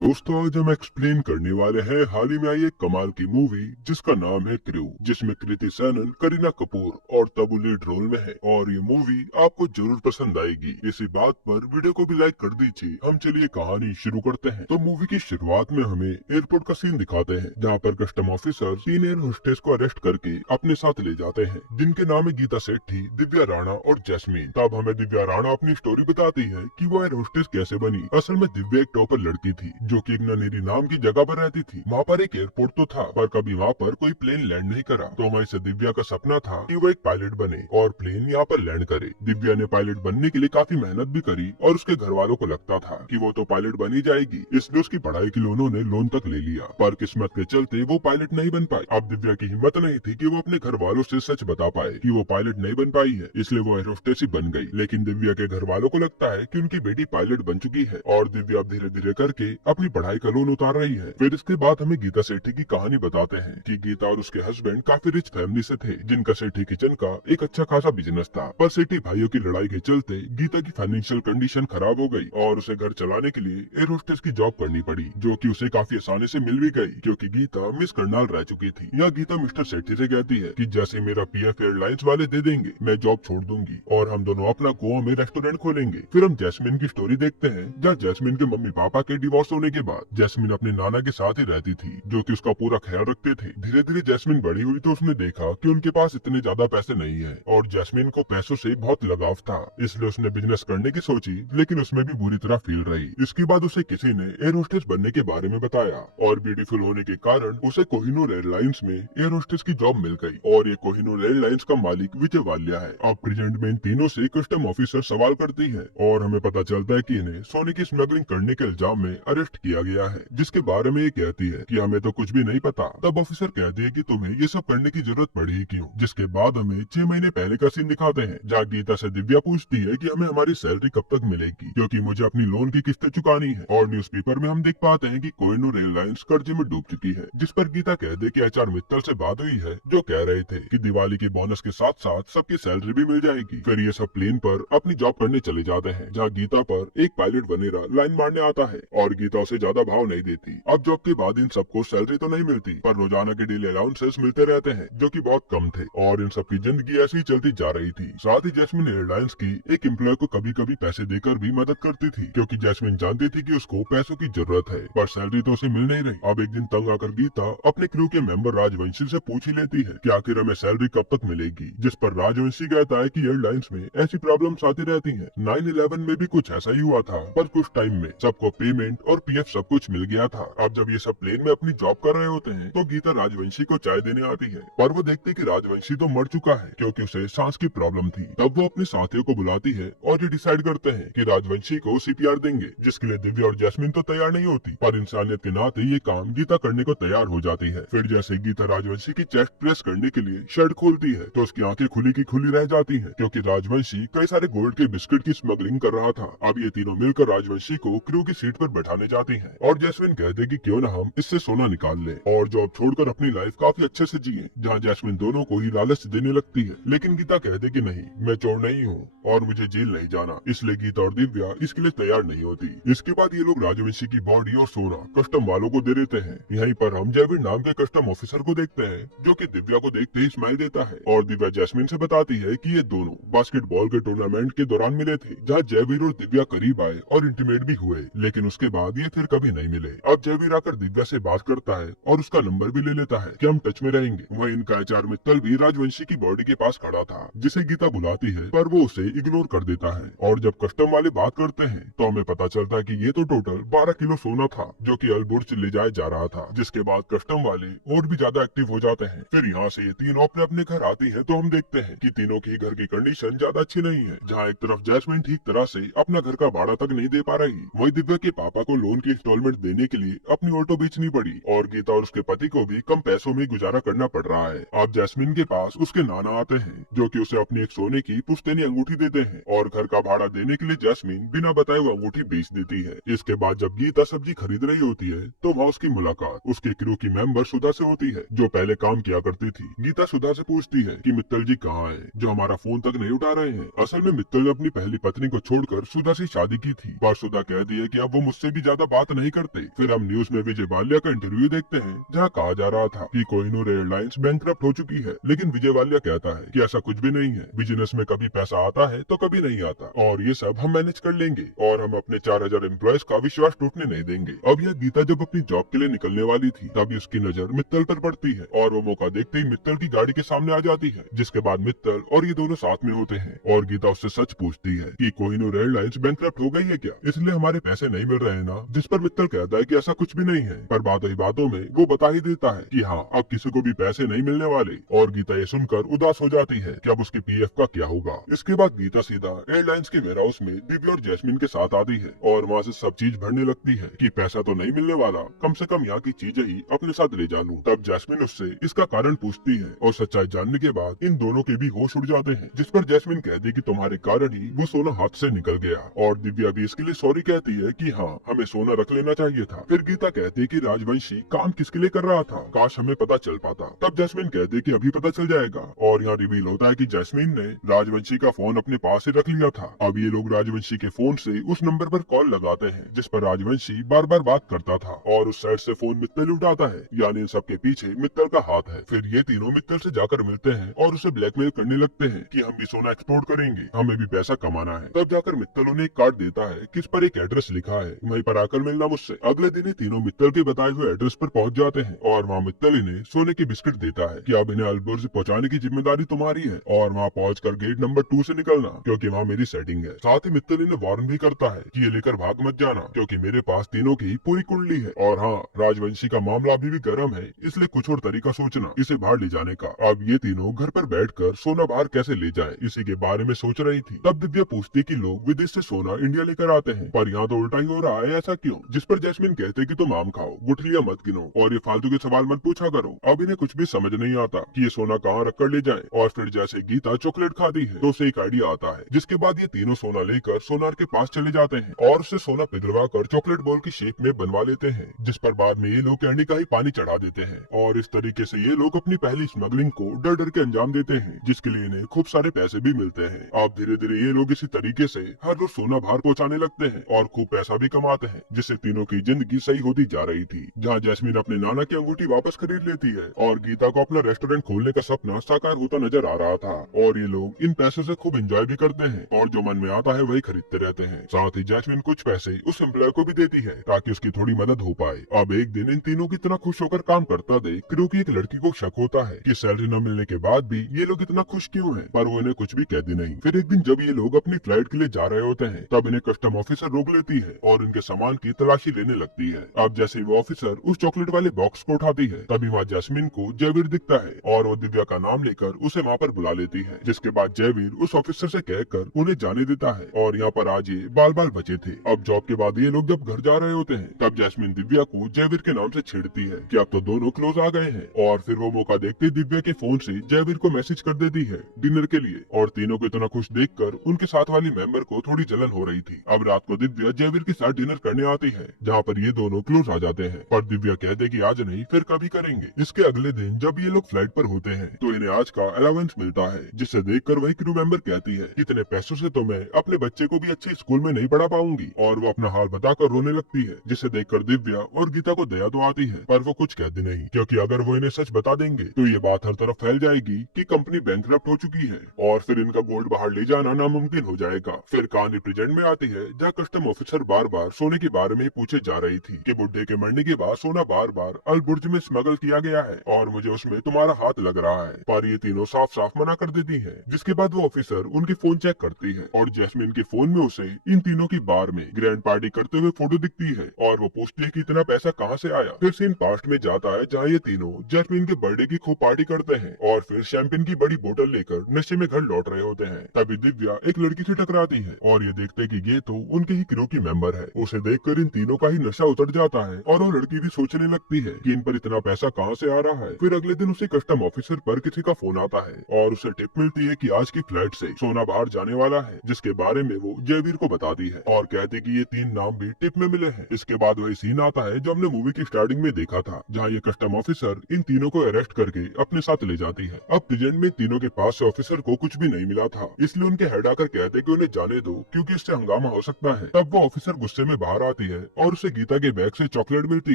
दोस्तों, आज हम एक्सप्लेन करने वाले हैं हाल ही में आई एक कमाल की मूवी जिसका नाम है क्रू, जिसमें कृति सैनन, करीना कपूर और तब्बू लीड रोल में है। और ये मूवी आपको जरूर पसंद आएगी। इसी बात पर वीडियो को भी लाइक कर दीजिए। हम चलिए कहानी शुरू करते हैं। तो मूवी की शुरुआत में हमें एयरपोर्ट का सीन दिखाते हैं, जहाँ पर कस्टम ऑफिसर तीन एयर होस्टेस को अरेस्ट करके अपने साथ ले जाते हैं, जिनके नाम है गीता सेठी, दिव्या राणा और जैस्मीन। तब हमें दिव्या राणा अपनी स्टोरी बताती है कि वो एयर होस्टेस कैसे बनी। असल में दिव्या एक टॉपर लड़की थी जो कि एक ननेरी नाम की जगह पर रहती थी। वहाँ पर एक एयरपोर्ट तो था, पर कभी वहाँ पर कोई प्लेन लैंड नहीं करा। तो वहीं से दिव्या का सपना था कि वो एक पायलट बने और प्लेन यहाँ पर लैंड करे। दिव्या ने पायलट बनने के लिए काफी मेहनत भी करी और उसके घर वालों को लगता था कि वो तो पायलट बन ही जाएगी, इसलिए उसकी पढ़ाई के लिए उन्होंने लोन तक ले लिया। पर किस्मत के चलते वो पायलट नहीं बन पाई। अब दिव्या की हिम्मत नहीं थी कि वो अपने घर वालों से सच बता पाए कि वो पायलट नहीं बन पाई है, इसलिए वो एयर होस्टेस ही बन गई। लेकिन दिव्या के घर वालों को लगता है कि उनकी बेटी पायलट बन चुकी है और दिव्या अब धीरे धीरे करके अपनी पढ़ाई का लोन उतार रही है। फिर इसके बाद हमें गीता सेठी की कहानी बताते हैं कि गीता और उसके हस्बैंड काफी रिच फैमिली से थे, जिनका सेठी किचन का एक अच्छा खासा बिजनेस था। पर सेठी भाइयों की लड़ाई के चलते गीता की फाइनेंशियल कंडीशन खराब हो गई और उसे घर चलाने के लिए एयर होस्टेस की जॉब करनी पड़ी, जो कि उसे काफी आसानी से मिल भी गई, क्योंकि गीता मिस करनाल रह चुकी थी। यहाँ गीता मिस्टर सेठी से कहती है कि जैसे मेरा पीएफ एयरलाइंस वाले दे देंगे, मैं जॉब छोड़ दूंगी और हम दोनों अपना गोवा में रेस्टोरेंट खोलेंगे। फिर हम जैस्मिन की स्टोरी देखते हैं, जहाँ जैस्मिन के मम्मी पापा के डिवोर्स होने के बाद जैस्मिन अपने नाना के साथ ही रहती थी, जो कि उसका पूरा ख्याल रखते थे। धीरे धीरे जैस्मिन बड़ी हुई तो उसने देखा कि उनके पास इतने ज्यादा पैसे नहीं है और जैस्मिन को पैसों से बहुत लगाव था, इसलिए उसने बिजनेस करने की सोची, लेकिन उसमें भी बुरी तरह फेल रही। इसके बाद उसे किसी ने एयर होस्टेस बनने के बारे में बताया और ब्यूटीफुल होने के कारण उसे कोहिनूर एयरलाइंस में एयर होस्टेस की जॉब मिल गई और ये कोहिनूर एयरलाइंस का मालिक विजय वाल्या है। अब प्रेजेंट में इन तीनों से कस्टम ऑफिसर सवाल करती है और हमें पता चलता है कि इन्हें सोने की स्मगलिंग करने के इल्जाम में अरेस्ट किया गया है, जिसके बारे में ये कहती है कि हमें तो कुछ भी नहीं पता। तब ऑफिसर कहती है कि तुम्हें ये सब करने की जरूरत पड़ी ही क्यों। जिसके बाद हमें 6 महीने पहले का सीन दिखाते हैं, जहाँ गीता से दिव्या पूछती है कि हमें हमारी सैलरी कब तक मिलेगी, क्योंकि मुझे अपनी लोन की किस्तें चुकानी है। और न्यूज़पेपर में हम देख पाते हैं कि कोहिनूर एयरलाइंस कर्जे में डूब चुकी है, जिस पर गीता कह दे कि एचआर मित्तल से बात हुई है, जो कह रहे थे कि दिवाली के बोनस के साथ साथ सबकी सैलरी भी मिल जाएगी। फिर ये सब प्लेन पर अपनी जॉब करने चले जाते हैं, जहाँ गीता पर एक पायलट बनेरा लाइन मारने आता है और गीता उसे ज्यादा भाव नहीं देती। अब जॉब के बाद इन सबको सैलरी तो नहीं मिलती, पर रोजाना के डेली अलाउंसेस मिलते रहते हैं, जो कि बहुत कम थे और इन सबकी जिंदगी ऐसी ही चलती जा रही थी। साथ ही जैस्मिन एयरलाइंस की एक एम्प्लॉय को कभी कभी पैसे देकर भी मदद करती थी, क्योंकि जैस्मिन जानती थी कि उसको पैसों की जरूरत है, पर सैलरी तो उसे मिल नहीं रही। अब एक दिन तंग आकर गीता अपने क्रू के मेंबर राजवंशी से पूछ ही लेती है कि आखिर हमें सैलरी कब तक मिलेगी, जिस पर राजवंशी कहता है कि एयरलाइंस में ऐसी प्रॉब्लम्स आती रहती हैं। 9/11 में भी कुछ ऐसा ही हुआ था, पर कुछ टाइम में सबको पेमेंट और पीएफ सब कुछ मिल गया था। अब जब ये सब प्लेन में अपनी जॉब कर रहे होते हैं, तो गीता राजवंशी को चाय देने आती है, पर वो देखते कि राजवंशी तो मर चुका है, क्योंकि उसे सांस की प्रॉब्लम थी। तब वो अपने साथियों को बुलाती है और ये डिसाइड करते हैं कि राजवंशी को सीपीआर देंगे, जिसके लिए दिव्या और जैस्मिन तो तैयार नहीं होती, पर इंसानियत के नाते ये काम गीता करने को तैयार हो जाती है। फिर जैसे गीता राजवंशी की चेस्ट प्रेस करने के लिए शर्ट खोलती है, तो उसकी आंखें खुली की खुली रह जाती है, क्योंकि राजवंशी कई सारे गोल्ड के बिस्किट की स्मगलिंग कर रहा था। अब ये तीनों मिलकर राजवंशी को क्रू की सीट पर बैठाने जाती है और जैस्मिन कहते कि क्यों ना हम इससे सोना निकाल ले और जॉब छोड़कर अपनी लाइफ काफी अच्छे से जिए, जहाँ जैस्मिन दोनों को ही लालच देने लगती है। लेकिन गीता कहते कि नहीं, मैं चोर नहीं हूँ और मुझे जेल नहीं जाना, इसलिए गीता और दिव्या इसके लिए तैयार नहीं होती। इसके बाद ये लोग राजवंशी की बॉडी और सोना कस्टम वालों को दे देते हैं। यहीं पर हम जयवीर नाम के कस्टम ऑफिसर को देखते हैं, जो कि दिव्या को देखते ही स्माइल देता है और दिव्या जैस्मिन से बताती है कि ये दोनों बास्केटबॉल के टूर्नामेंट के दौरान मिले थे, जहाँ जयवीर और दिव्या करीब आए और इंटीमेट भी हुए, लेकिन उसके बाद ये फिर कभी नहीं मिले। अब जयवीर आकर दिव्या से बात करता है और उसका नंबर भी ले लेता है कि हम टच में रहेंगे। वह इनका एचआर मित्तल भी राजवंशी की बॉडी के पास खड़ा था, जिसे गीता बुलाती है, पर वो उसे इग्नोर कर देता है। और जब कस्टम वाले बात करते हैं, तो हमें पता चलता है कि ये तो टोटल 12 किलो सोना था, जो कि अलबुर्ज ले जाया जा रहा था। जिसके बाद कस्टम वाले और भी ज्यादा एक्टिव हो जाते हैं। फिर यहाँ से ये तीनों अपने अपने घर आती है, तो हम देखते हैं कि तीनों की घर की कंडीशन ज्यादा अच्छी नहीं है, जहाँ एक तरफ जैस्मिन ठीक तरह से अपना घर का भाड़ा तक नहीं दे पा रही, वही दिव्या के पापा को लोन की इंस्टॉलमेंट देने के लिए अपनी ऑटो बेचनी पड़ी और गीता और उसके पति को भी कम पैसों में गुजारा करना पड़ रहा है। अब जैस्मिन के पास उसके नाना आते हैं, जो कि उसे अपनी एक सोने की पुश्तैनी अंगूठी देते हैं और घर का भाड़ा देने के लिए जैस्मिन बिना बताए वो अंगूठी बेच देती है। इसके बाद जब गीता सब्जी खरीद रही होती है, तो वहाँ उसकी मुलाकात उसके क्रू की मेंबर सुधा से होती है, जो पहले काम किया करती थी। गीता सुधा से पूछती है कि मित्तल जी कहाँ है, जो हमारा फोन तक नहीं उठा रहे हैं। असल में मित्तल ने अपनी पहली पत्नी को छोड़कर सुधा से शादी की थी, पर सुधा कहती है कि अब वो मुझसे भी ज्यादा बात नहीं करते। फिर हम न्यूज में विजय वालिया का इंटरव्यू देखते हैं जहाँ कहा जा रहा था कि कोहिनूर एयरलाइंस बैंकक्रप्ट हो चुकी है, लेकिन विजय वालिया कहता है कि ऐसा कुछ भी नहीं है, बिजनेस में कभी पैसा आता है तो कभी नहीं आता और ये सब हम मैनेज कर लेंगे और हम अपने 4000 एम्प्लॉयज का विश्वास टूटने नहीं देंगे। अब यह गीता जब अपनी जॉब के लिए निकलने वाली थी तभी उसकी नजर मित्तल पर पड़ती है और वो मौका देखते ही मित्तल की गाड़ी के सामने आ जाती है, जिसके बाद मित्तल और ये दोनों साथ में होते हैं और गीता उससे सच पूछती है कि कोहिनूर एयरलाइंस बैंकक्रप्ट हो गई है क्या, इसलिए हमारे पैसे नहीं मिल रहे हैं ना। जिस पर मित्तल कहता है कि ऐसा कुछ भी नहीं है, पर बातों ही बातों में वो बता ही देता है कि हाँ अब किसी को भी पैसे नहीं मिलने वाले और गीता ये सुनकर उदास हो जाती है कि अब उसके पीएफ का क्या होगा। इसके बाद गीता सीधा एयरलाइंस के वेयर हाउस में दिव्या और जैस्मिन के साथ आती है और वहाँ से सब चीज भरने लगती है कि पैसा तो नहीं मिलने वाला, कम से कम यहाँ की चीजें ही अपने साथ ले जा लूं। तब जैस्मिन उससे इसका कारण पूछती है और सच्चाई जानने के बाद इन दोनों के भी होश उड़ जाते हैं, जिस पर जैस्मिन कहती है कि तुम्हारे कारण ही वो सोना हाथ से निकल गया और दिव्या भी इसके लिए सॉरी कहती है कि हाँ हमें सोना रख लेना चाहिए था। फिर गीता कहती है कि राजवंशी काम किसके लिए कर रहा था, काश हमें पता चल पाता। तब जैस्मिन कहती है कि अभी पता चल जाएगा और यहाँ रिवील होता है कि जैस्मिन ने राजवंशी का फोन अपने पास ही रख लिया था। अब ये लोग राजवंशी के फोन से उस नंबर पर कॉल लगाते हैं जिस पर राजवंशी बार बार बात करता था और उस साइड से फोन मित्तल उठाता है, यानी इन सबके पीछे मित्तल का हाथ है। फिर ये तीनों मित्तल से जाकर मिलते हैं और उसे ब्लैकमेल करने लगते हैं कि हम भी सोना एक्सपोर्ट करेंगे, हमें भी पैसा कमाना है। तब जाकर मित्तल उन्हें एक कार्ड देता है किस पर एक एड्रेस लिखा है, वहीं पर आकर मिलना मुझसे। अगले दिन ही तीनों मित्तल के बताए हुए एड्रेस पर पहुंच जाते हैं और वहाँ मित्तल इन्हें सोने के बिस्किट देता है कि अब इन्हें अलबुर्ज पहुँचाने की जिम्मेदारी तुम्हारी है और वहाँ पहुँच कर गेट नंबर 2 से निकलना क्योंकि वहाँ मेरी सेटिंग है। साथ ही मित्तल इन्हें वार्न भी करता है कि ये लेकर भाग मत जाना क्योंकि मेरे पास तीनों की पूरी कुंडली है और हाँ राजवंशी का मामला अभी भी गर्म है, इसलिए कुछ और तरीका सोचना इसे बाहर ले जाने का। अब ये तीनों घर पर बैठकर सोना बाहर कैसे ले जाए इसी के बारे में सोच रही थी। तब दिव्या पूछती कि लोग विदेश से सोना इंडिया लेकर आते हैं पर यहाँ तो उल्टा ही हो रहा है, ऐसा क्यों? जिस पर जैस्मिन कहते कि तुम आम खाओ, गुठलियां मत गिनो और ये फालतू के सवाल मत पूछा करो। अब इन्हें कुछ भी समझ नहीं आता कि ये सोना कहाँ रख कर ले जाए और फिर जैसे गीता चॉकलेट खाती है तो उसे एक आइडिया आता है, जिसके बाद ये तीनों सोना लेकर सोनार के पास चले जाते हैं और उसे सोना पिघलवा कर चॉकलेट बॉल की शेप में बनवा लेते हैं, जिस पर बाद में ये लोग कैंडी का ही पानी चढ़ा देते हैं और इस तरीके से ये लोग अपनी पहली स्मगलिंग को डर डर के अंजाम देते हैं, जिसके लिए इन्हें खूब सारे पैसे भी मिलते हैं। अब धीरे धीरे ये लोग इसी तरीके से हर रोज सोना बाहर पहुँचाने लगते हैं और खूब पैसा भी कमाते हैं, जिससे तीनों की जिंदगी सही होती जा रही थी। जहाँ जैस्मिन अपने नाना की अंगूठी वापस खरीद लेती है और गीता को अपना रेस्टोरेंट खोलने का सपना साकार होता नजर आ रहा था और ये लोग इन पैसों से खूब एंजॉय भी करते हैं और जो मन में आता है वही खरीदते रहते हैं। साथ ही जैस्मिन कुछ पैसे उस एम्प्लॉय को भी देती है ताकि उसकी थोड़ी मदद हो पाए। अब एक दिन इन तीनों की इतना खुश होकर काम करता देख क्योंकि एक लड़की को शक होता है कि सैलरी न मिलने के बाद भी ये लोग इतना खुश क्यों हैं, पर वो इन्हें कुछ भी कहती नहीं। फिर एक दिन जब ये लोग अपनी फ्लाइट के लिए जा रहे होते हैं तब इन्हें कस्टम ऑफिसर रोक लेती है और इनके सामान की तलाशी लेने लगती है। अब जैसे वो ऑफिसर उस चॉकलेट वाले बॉक्स को उठाती है तभी वहाँ जैस्मिन को जयवीर दिखता है और वो दिव्या का नाम लेकर उसे वहाँ पर बुला लेती है, जिसके बाद जयवीर उस ऑफिसर से कहकर उन्हें जाने देता है और यहाँ पर आज ये बाल बाल बचे थे। अब जॉब के बाद ये लोग जब घर जा रहे होते हैं तब जैस्मिन दिव्या को जयवीर के नाम से छेड़ती है कि अब तो दोनों क्लोज आ गए हैं और फिर वो मौका देखते दिव्या के फोन से जयवीर को मैसेज कर देती है डिनर के लिए और तीनों को इतना खुश देखकर उनके साथ वाली मेंबर को थोड़ी जलन हो रही थी। अब रात को दिव्या जयवीर के साथ डिनर करने आती है जहाँ पर ये दोनों क्लोज आ जाते हैं, पर दिव्या कहते कि आज नहीं फिर कभी करेंगे। इसके अगले दिन जब ये लोग फ्लाइट पर होते हैं तो इन्हें आज का अलाउंस मिलता है, जिसे देखकर वही क्रू मेंबर कहती है इतने पैसों से तो मैं अपने बच्चे को भी अच्छे स्कूल में नहीं पढ़ा पाऊंगी और वो अपना हाल बताकर रोने लगती है, जिसे देखकर दिव्या और गीता को दया तो आती है पर वो कुछ कहती नहीं क्योंकि अगर वो इन्हें सच बता देंगे तो ये बात हर तरफ फैल जाएगी कि कंपनी बैंकक्रप्ट हो चुकी है और फिर इनका गोल्ड बाहर ले जाना नामुमकिन हो जाएगा। फिर कहानी प्रेजेंट में आती है जहाँ कस्टम ऑफिसर बार बार सोने के बारे में ही पूछे जा रही थी कि बुड्ढे के मरने के बाद सोना बार बार अलबुर्ज में स्मगल किया गया है और मुझे उसमें तुम्हारा हाथ लग रहा है, पर ये तीनों साफ साफ मना कर देती है। जिसके बाद वो ऑफिसर उनके फोन चेक करती है और जैस्मिन के फोन में उसे इन तीनों की बार में ग्रैंड पार्टी करते हुए फोटो दिखती है और वो पूछती है कि इतना पैसा कहाँ से आया। फिर सीन पास्ट में जाता है जहाँ ये तीनों जैस्मिन के बर्थडे की खूब पार्टी करते हैं और फिर शैंपेन की बड़ी बोतल लेकर नशे में घर लौट रहे होते हैं। तभी दिव्या एक लड़की से टकराती है और ये देखते कि ये तो उनके ही क्रू की मेंबर है। उसे देखकर इन तीनों का ही नशा उतर जाता है और वो लड़की भी सोचने लगती है कि इन पर इतना पैसा कहाँ से आ रहा है। फिर अगले दिन उसे कस्टम ऑफिसर पर किसी का फोन आता है और उसे टिप मिलती है कि आज की फ्लाइट से सोना बाहर जाने वाला है, जिसके बारे में वो जयवीर को बताती है और कहती कि ये 3 नाम भी टिप में मिले हैं। इसके बाद वही सीन आता है जो हमने मूवी की स्टार्टिंग में देखा था, जहाँ ये कस्टम ऑफिसर इन तीनों को अरेस्ट करके अपने साथ ले जाती है। अब प्रेजेंट में तीनों के पास से ऑफिसर को कुछ भी नहीं मिला था, इसलिए उनके हेड आकर कहते कि उन्हें जाने दो क्योंकि इससे हंगामा हो सकता है। तब वो ऑफिसर गुस्से में बाहर आती जाती है और उसे गीता के बैग से चॉकलेट मिलती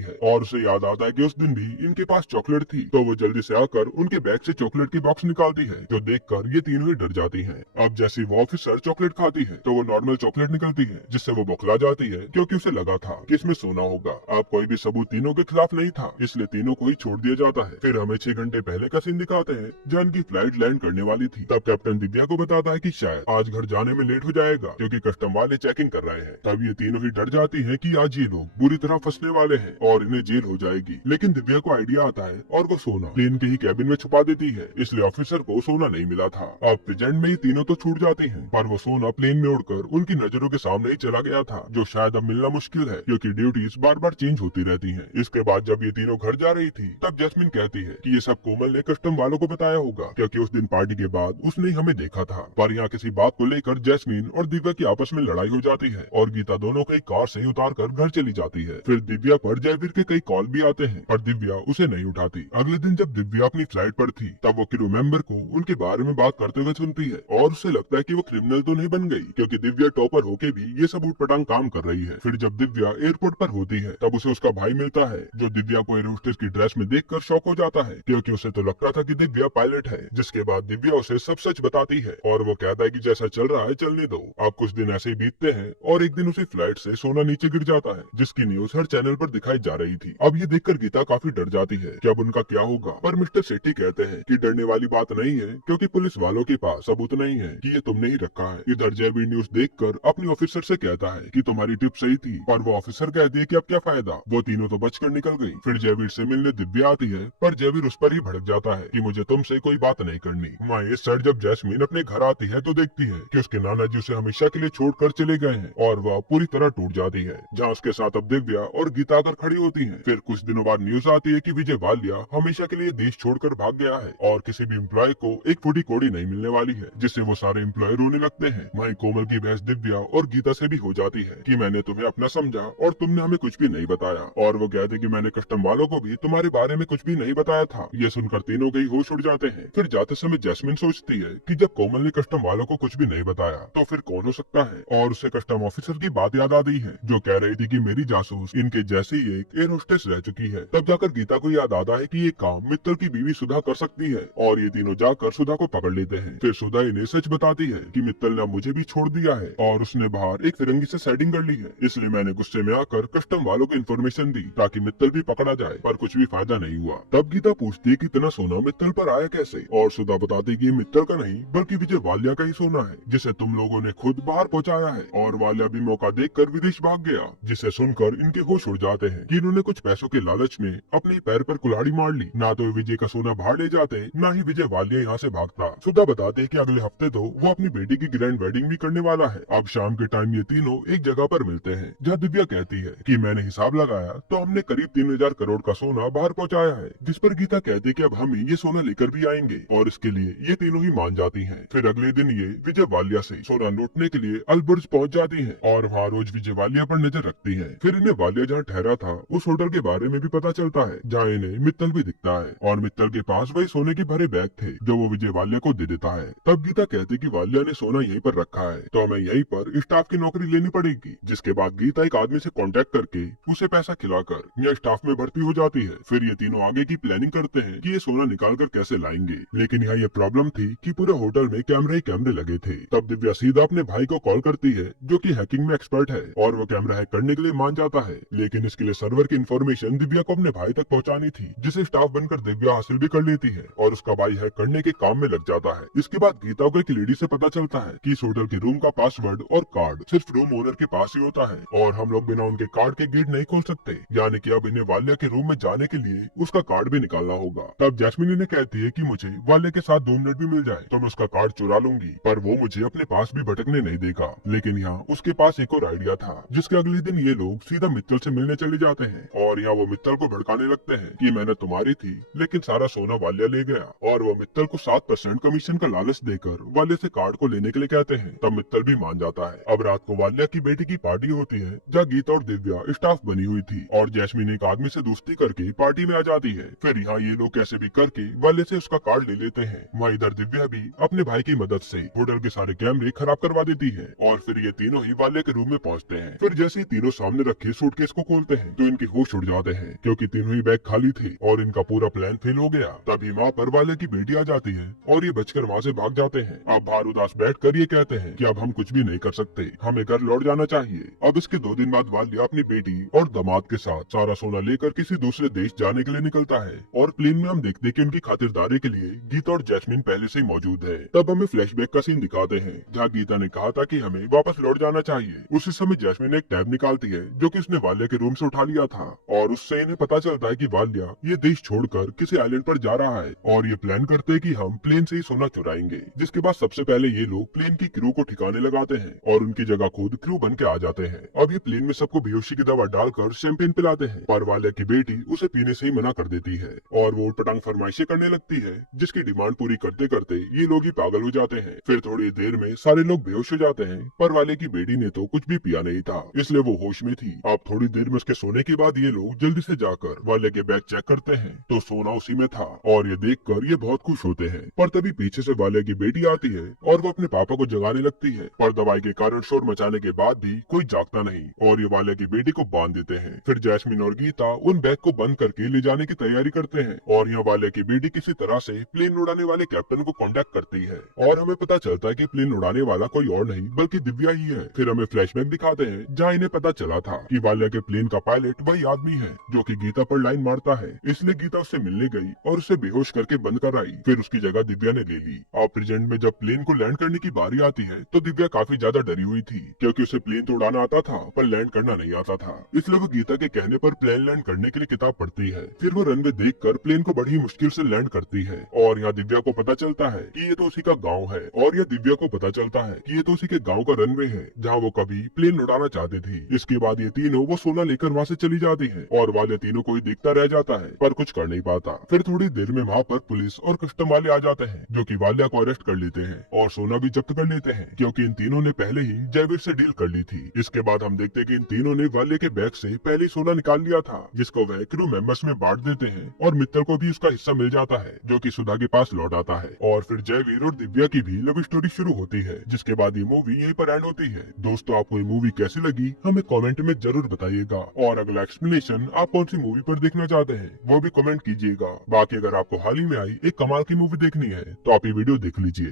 है और उसे याद आता है कि उस दिन भी इनके पास चॉकलेट थी। तो वो जल्दी से आकर उनके बैग से चॉकलेट की बॉक्स निकालती है, जो देखकर ये तीनों ही डर जाती हैं। अब जैसे वो ऑफिसर चॉकलेट खाती है तो वो नॉर्मल चॉकलेट निकलती है, जिससे वो बौखला जाती है क्योंकि उसे लगा था कि इसमें सोना होगा। अब कोई भी सबूत तीनों के खिलाफ नहीं था, इसलिए तीनों को ही छोड़ दिया जाता है। फिर हमें 6 घंटे पहले का सीन दिखाते हैं जहाँ इनकी फ्लाइट लैंड करने वाली थी। तब कैप्टन दिव्या को बताता है कि शायद आज घर जाने में लेट हो जाएगा क्योंकि कस्टम वाले चेकिंग कर रहे हैं। तब ये तीनों ही डर जाती हैं कि आज ये लोग बुरी तरह फंसने वाले हैं और इन्हें जेल हो जाएगी। लेकिन दिव्या को आइडिया आता है और वो सोना प्लेन के ही कैबिन में छुपा देती है, इसलिए ऑफिसर को सोना नहीं मिला था। अब प्रेजेंट में ही तीनों तो छूट जाते हैं, पर वो सोना प्लेन में उड़कर उनकी नजरों के सामने ही चला गया था, जो शायद अब मिलना मुश्किल है क्योंकि ड्यूटीज बार बार चेंज होती रहती हैं। इसके बाद जब ये तीनों घर जा रही थी तब जैस्मिन कहती है कि ये सब कोमल ने कस्टम वालों को बताया होगा क्योंकि उस दिन पार्टी के बाद उसने ही हमें देखा था। पर यहाँ किसी बात को लेकर जैस्मिन और दिव्या की आपस में लड़ाई हो जाती है और गीता दोनों को एक कार से उतार कर घर चली जाती है। फिर दिव्या पर जयवीर के कई कॉल भी आते हैं पर दिव्या उसे नहीं उठाती। अगले दिन जब दिव्या अपनी फ्लाइट पर थी तब वो क्रू मेंबर को उनके बारे में बात करते हुए सुनती है और उसे लगता है कि वो क्रिमिनल तो नहीं बन गई क्योंकि दिव्या टॉपर होके भी ये सब उटपटांग काम कर रही है। फिर जब दिव्या एयरपोर्ट पर होती है तब उसे उसका भाई मिलता है, जो दिव्या को एयर होस्टेस की ड्रेस में देखकर शॉक हो जाता है क्योंकि उसे तो लगता था कि दिव्या पायलट है। जिसके बाद दिव्या उसे सब सच बताती है और वो कहता है कि जैसा चल रहा है चलने दो। अब कुछ दिन ऐसे ही बीतते हैं और एक दिन उसी फ्लाइट से सोना नीचे गिर जाता है, जिसकी न्यूज हर चैनल पर दिखाई जा रही थी। अब ये देखकर गीता काफी डर जाती है कि अब उनका क्या होगा, पर मिस्टर सेठी कहते हैं कि डरने वाली बात नहीं है क्योंकि पुलिस वालों के पास सबूत नहीं है कि ये तुमने ही रखा है। इधर जयवीर न्यूज देखकर अपनी ऑफिसर से कहता है कि तुम्हारी टिप सही थी, पर वो ऑफिसर कहती है कि अब क्या फायदा, वो तीनों तो बचकर निकल गई। फिर जयवीर से मिलने दिव्या आती है पर जयवीर उस पर ही भड़क जाता है कि मुझे तुमसे कोई बात नहीं करनी। वहाँ इस साइड जब जैस्मीन अपने घर आती है तो देखती है कि उसके नाना जी उसे हमेशा के लिए छोड़कर चले गए हैं और वह पूरी तरह टूट जाती है, जहाँ उसके साथ अब दिव्या और गीता आकर खड़ी होती हैं। फिर कुछ दिनों बाद न्यूज आती है कि विजय वालिया हमेशा के लिए देश छोड़कर भाग गया है और किसी भी एम्प्लॉय को एक फूटी कौड़ी नहीं मिलने वाली है, जिससे वो सारे एम्प्लॉय रोने लगते हैं। वहीं कोमल की बहस दिव्या और गीता से भी हो जाती है कि मैंने तुम्हें अपना समझा और तुमने हमें कुछ भी नहीं बताया, और वो कहते कि मैंने कस्टम वालों को भी तुम्हारे बारे में कुछ भी नहीं बताया था। ये सुनकर तीनों के ही होश उड़ जाते हैं। फिर जाते समय जैस्मिन सोचती है कि जब कोमल ने कस्टम वालों को कुछ भी नहीं बताया तो फिर कौन हो सकता है, और उसे कस्टम ऑफिसर की बात याद आती है जो कह रही थी कि मेरी जासूस इनके जैसी एक एयर होस्टेस रह चुकी है। तब जाकर गीता को याद आता है कि ये काम मित्तल की बीवी सुधा कर सकती है और ये तीनों जाकर सुधा को पकड़ लेते हैं। फिर सुधा इन्हें सच बताती है कि मित्तल ने मुझे भी छोड़ दिया है और उसने बाहर एक फिरंगी से सेटिंग कर ली है, इसलिए मैंने गुस्से में आकर कस्टम वालों को इन्फॉर्मेशन दी ताकि मित्तल भी पकड़ा जाए, पर कुछ भी फायदा नहीं हुआ। तब गीता पूछती है कि इतना सोना मित्तल पर आया कैसे, और सुधा बताती कि ये मित्तल का नहीं बल्कि विजय वालिया का ही सोना है जिसे तुम लोगों ने खुद बाहर पहुंचाया है, और वालिया भी मौका देखकर विदेश भाग गया। जिसे सुनकर इनके होश उड़ जाते हैं कि इन्होंने कुछ पैसों के लालच में अपने पैर पर कुल्हाड़ी मार ली। ना तो विजय का सोना बाहर ले जाते, ना ही विजय वालिया यहाँ से भागता। सुधा बताते कि अगले हफ्ते तो वो अपनी बेटी की ग्रैंड वेडिंग भी करने वाला है। अब शाम के टाइम ये तीनों एक जगह पर मिलते हैं जहाँ दिव्या कहती है कि मैंने हिसाब लगाया तो हमने करीब 3000 करोड़ का सोना बाहर पहुँचाया है, जिस पर गीता कहती है कि अब हम ही ये सोना लेकर भी आएंगे, और इसके लिए ये तीनों ही मान जाती हैं। फिर अगले दिन ये विजय वालिया से सोना लूटने के लिए अलबुर्ज पहुँच जाती है और वहाँ रोज विजय वालिया पर नजर रखती है। फिर इन्हें वालिया जहाँ ठहरा था उस होटल के बारे में भी पता चलता है जहाँ इन्हें मित्तल भी दिखता है, और मित्तल के पास वही सोने के भरे बैग थे जो वो विजय वालिया को दे देता है। तब गीता कहती कि वालिया ने सोना यहीं पर रखा है तो हमें यहीं पर स्टाफ की नौकरी लेनी पड़ेगी। जिसके बाद गीता एक आदमी से कांटेक्ट करके उसे पैसा खिलाकर यह स्टाफ में भर्ती हो जाती है। फिर ये तीनों आगे की प्लानिंग करते हैं कि ये सोना निकाल कर कैसे लाएंगे, लेकिन यहाँ ये प्रॉब्लम थी कि पूरे होटल में कैमरे ही कैमरे लगे थे। तब दिव्या सीधा अपने भाई को कॉल करती है जो कि हैकिंग में एक्सपर्ट है, और वो कैमरा हैक करने के लिए मान जाता है, लेकिन इसके लिए सर्वर की इन्फॉर्मेशन दिव्या को अपने भाई तक पहुँचानी थी, जिसे स्टाफ बनकर दिव्या हासिल भी कर लेती है और उसका भाई हैक करने के काम में लग जाता है। इसके बाद गीता को एक लेडी से पता चलता है कि इस होटल के रूम का पासवर्ड और कार्ड सिर्फ रूम ओनर के पास ही होता है और हम लोग बिना उनके कार्ड के गेट नहीं खोल सकते, यानी कि अब इन्हें वालिया के रूम में जाने के लिए उसका कार्ड भी निकालना होगा। तब जैस्मिन इन्हें कहती है कि मुझे वालिया के साथ 2 मिनट भी मिल जाए तो मैं उसका कार्ड चुरा लूंगी, पर वो मुझे अपने पास भी भटकने नहीं देगा। लेकिन यहाँ उसके पास एक और आइडिया था, जिसके अगले दिन ये लोग सीधा मित्तल से मिलने चले जाते हैं और यहाँ वो मित्तल को भड़काने लगते हैं कि मैंने तुम्हारी थी लेकिन सारा सोना वालिया ले गया, और वो मित्तल को 7% कमीशन का लालच देकर वालिया से कार्ड को लेने के लिए कहते हैं। तब मित्तल भी मान जाता है। अब रात को वालिया की बेटी की पार्टी होती है जहाँ गीता और दिव्या स्टाफ बनी हुई थी, और जैस्मिन एक आदमी से दोस्ती करके पार्टी में आ जाती है। फिर यहाँ ये लोग कैसे भी करके वालिया से उसका कार्ड ले लेते हैं। वहाँ इधर दिव्या भी अपने भाई की मदद से होटल के सारे कैमरे खराब करवा देती है, और फिर ये तीनों ही वालिया के रूम में पहुँचते हैं। फिर जैसे ही तीनों सामने रखे सूटकेस को खोलते हैं तो इनके होश उड़ जाते हैं, क्योंकि तीनों ही बैग खाली थे और इनका पूरा प्लान फेल हो गया। तभी वहाँ पर वाले की बेटी आ जाती है और ये बचकर वहाँ से भाग जाते हैं। अब बाहर उदास बैठकर ये कहते हैं कि अब हम कुछ भी नहीं कर सकते, हमें घर लौट जाना चाहिए। अब इसके 2 दिन बाद वालिया अपनी बेटी और दामाद के साथ सारा सोना लेकर किसी दूसरे देश जाने के लिए निकलता है और प्लेन में हम देखते हैं कि उनकी खातिरदारी के लिए गीता और जैस्मिन पहले से ही मौजूद है। तब हमें फ्लैशबैक का सीन दिखाते हैं जहाँ गीता ने कहा था कि हमें वापस लौट जाना चाहिए। उसी समय जैस्मिन एक टैब निकालती है जो कि उसने वालिया के रूम से उठा लिया था और उससे इन्हें पता चलता है कि वालिया ये देश छोड़कर किसी आइलैंड पर जा रहा है और ये प्लान करते हैं कि हम प्लेन से ही सोना चुराएंगे। जिसके बाद सबसे पहले ये लोग प्लेन की क्रू को ठिकाने लगाते हैं और उनकी जगह खुद क्रू बन के आ जाते हैं। अब ये प्लेन में सबको बेहोशी की दवा डालकर शैंपेन पिलाते हैं, पर वालिया की बेटी उसे पीने से ही मना कर देती है और वो पटांग फरमाइशें करने लगती है, जिसकी डिमांड पूरी करते करते ये लोग ही पागल हो जाते हैं। फिर थोड़ी देर में सारे लोग बेहोश हो जाते हैं, पर वाले की बेटी ने तो कुछ भी पिया नहीं था, इसलिए वो होश में थी। अब थोड़ी देर में उसके सोने के बाद ये लोग जल्दी से जाकर वाले के बैग चेक करते हैं तो सोना उसी में था और ये देखकर ये बहुत खुश होते हैं। पर तभी पीछे से वाले की बेटी आती है और वो अपने पापा को जगाने लगती है, पर दवाई के कारण शोर मचाने के बाद भी कोई जागता नहीं और ये वाले की बेटी को बांध देते हैं। फिर जैस्मिन और गीता उन बैग को बंद करके ले जाने की तैयारी करते हैं और यहाँ वाले की बेटी किसी तरह से प्लेन उड़ाने वाले कैप्टन को कांटेक्ट करती है और हमें पता चलता है कि प्लेन उड़ाने वाला कोई और नहीं बल्कि दिव्या ही है। फिर हमें फ्लैशबैक दिखाते हैं जहाँ इन्हें पता चला था कि वालिया के प्लेन का पायलट वही आदमी है जो कि गीता पर लाइन मारता है, इसलिए गीता उससे मिलने गई और उसे बेहोश करके बंद कर आई। फिर उसकी जगह दिव्या ने ले ली। अब प्रेजेंट में जब प्लेन को लैंड करने की बारी आती है तो दिव्या काफी ज्यादा डरी हुई थी, क्योंकि उसे प्लेन तो उड़ाना आता था पर लैंड करना नहीं आता था, इसलिए वो गीता के कहने पर प्लेन लैंड करने के लिए किताब पढ़ती है। फिर वो रनवे देखकर प्लेन को बड़ी मुश्किल से लैंड करती है और यहाँ दिव्या को पता चलता है कि ये तो उसी का गांव है और यह दिव्या को पता चलता है कि ये तो उसी के गांव का रनवे है जहाँ वो कभी प्लेन उड़ाना चाहते थे। इसके बाद ये तीनों वो सोना लेकर वहाँ से चली जाती है और वाले तीनों को ही देखता रह जाता है पर कुछ कर नहीं पाता। फिर थोड़ी देर में वहाँ पर पुलिस और कस्टम वाले आ जाते हैं जो कि वालिया को अरेस्ट कर लेते हैं और सोना भी जब्त कर लेते हैं, क्योंकि इन तीनों ने पहले ही जयवीर से डील कर ली थी। इसके बाद हम देखते हैं कि इन तीनों ने वालिया के बैग से पहले ही सोना निकाल लिया था, जिसको वह क्रू मेंबर्स में बांट देते हैं और मित्तल को भी उसका हिस्सा मिल जाता है जो कि सुधा के पास लौट आता है। और फिर जयवीर और दिव्या की भी लव स्टोरी शुरू होती है, जिसके बाद ये मूवी यहीं पर एंड होती है। दोस्तों, आपको ये मूवी कैसी लगी हमें कमेंट में जरूर बताइएगा और अगला एक्सप्लेनेशन आप कौन सी मूवी पर देखना चाहते हैं वो भी कमेंट कीजिएगा। बाकी अगर आपको हाल ही में आई एक कमाल की मूवी देखनी है तो आप ये वीडियो देख लीजिए।